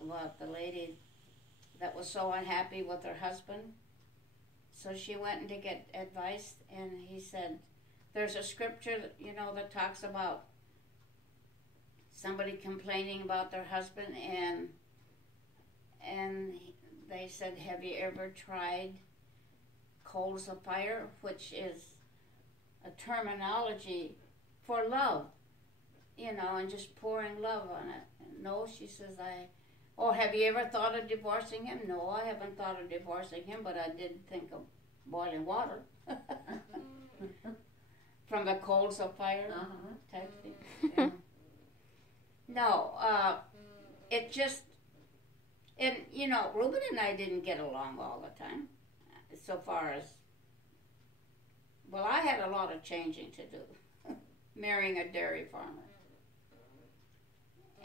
about the lady that was so unhappy with her husband. So she went in to get advice, and he said, there's a scripture, that talks about somebody complaining about their husband, and they said, have you ever tried coals of fire, which is a terminology for love, and just pouring love on it. And no, she says, have you ever thought of divorcing him? No, I haven't thought of divorcing him, but I did think of boiling water. From the coals of fire type thing. Yeah. No, it just, and Reuben and I didn't get along all the time, so far as, well, I had a lot of changing to do, marrying a dairy farmer.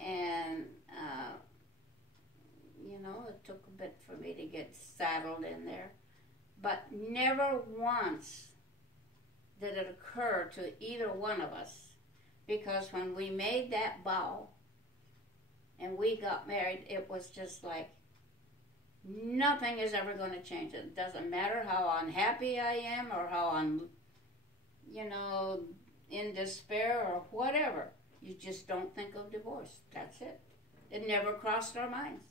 And, it took a bit for me to get saddled in there. But never once did it occur to either one of us, because when we made that vow and we got married, it was just like, nothing is ever going to change it. It doesn't matter how unhappy I am or how I'm, in despair or whatever. You just don't think of divorce. That's it. It never crossed our minds.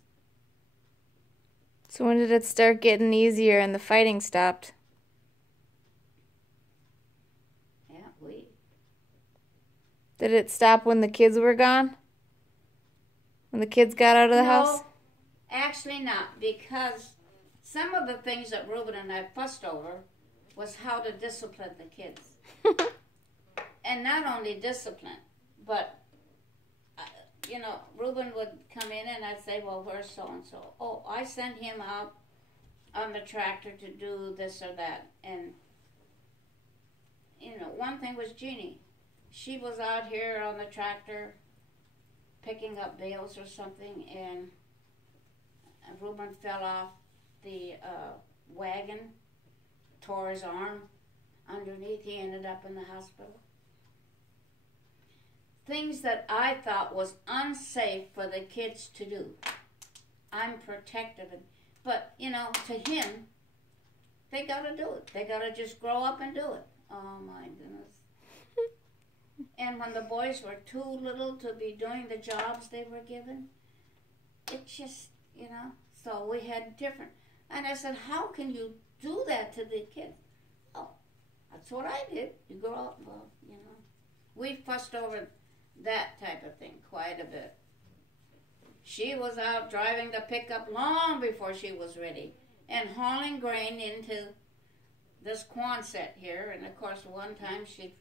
So when did it start getting easier and the fighting stopped? Did it stop when the kids were gone? When the kids got out of the house? No, actually not, because some of the things that Reuben and I fussed over was how to discipline the kids. And not only discipline, but, Reuben would come in and I'd say, well, where's so-and-so? Oh, I sent him out on the tractor to do this or that. And, one thing was Jeannie. She was out here on the tractor picking up bales or something, and Reuben fell off the wagon, tore his arm underneath. He ended up in the hospital. Things that I thought was unsafe for the kids to do. I'm protective. But, to him, they got to do it. They got to just grow up and do it. Oh, my goodness. And when the boys were too little to be doing the jobs they were given, it just, so we had different. And I said, how can you do that to the kids? Oh, that's what I did. You grow up, well, We fussed over that type of thing quite a bit. She was out driving the pickup long before she was ready and hauling grain into this Quonset here. And, of course, one time she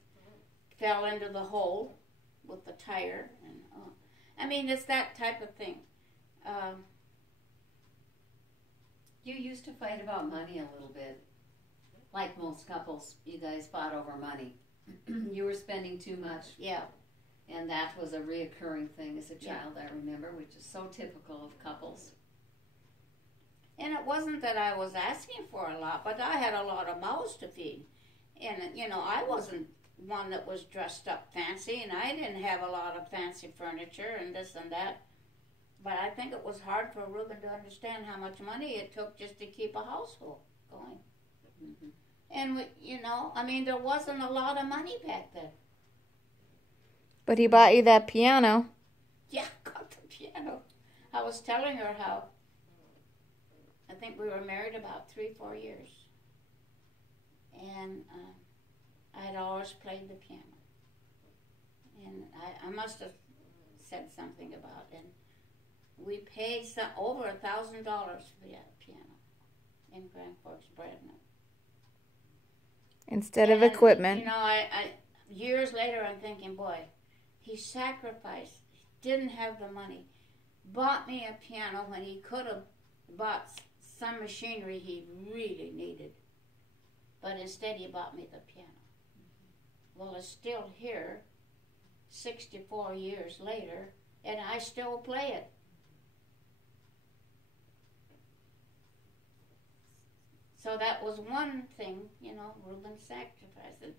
fell into the hole with the tire. And it's that type of thing. You used to fight about money a little bit. Like most couples, you guys fought over money. You were spending too much. Yeah. And that was a reoccurring thing as a child, I remember, which is so typical of couples. And it wasn't that I was asking for a lot, but I had a lot of mouths to feed. And, I wasn't one that was dressed up fancy, and I didn't have a lot of fancy furniture and this and that. But I think it was hard for Reuben to understand how much money it took just to keep a household going. Mm-hmm. And, there wasn't a lot of money back then. But he bought you that piano. Yeah, got the piano. I was telling her how I think we were married about 3-4 years. And I had always played the piano. And I must have said something about it. And we paid over $1,000 for that piano in Grand Forks, Bradna. Instead of equipment. I years later I'm thinking, boy, he sacrificed, didn't have the money, bought me a piano when he could have bought some machinery he really needed. But instead he bought me the piano. Well, it's still here, 64 years later, and I still play it. So that was one thing, Reuben sacrificed. And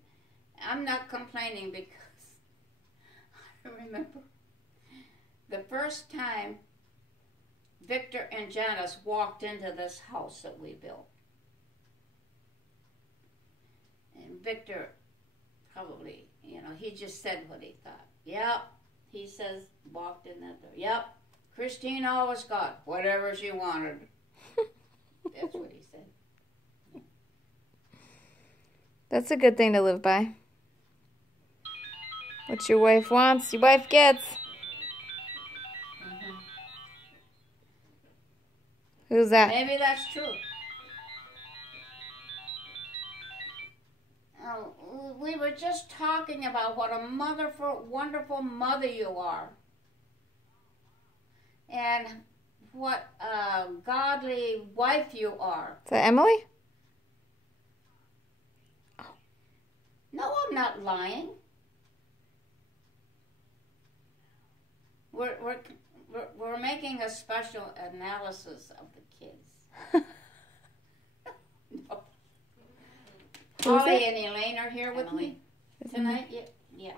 I'm not complaining because I remember the first time Victor and Janice walked into this house that we built. And Victor probably, he just said what he thought. Yep, he says, walked in that door. Yep, Christine always got whatever she wanted. That's what he said. That's a good thing to live by. What your wife wants, your wife gets. Mm-hmm. Who's that? Maybe that's true. We were just talking about what a wonderful mother you are. And what a godly wife you are. Is that Emily? No, I'm not lying. We're making a special analysis of the kids. No. Holly and Elaine are here with me tonight. Yeah.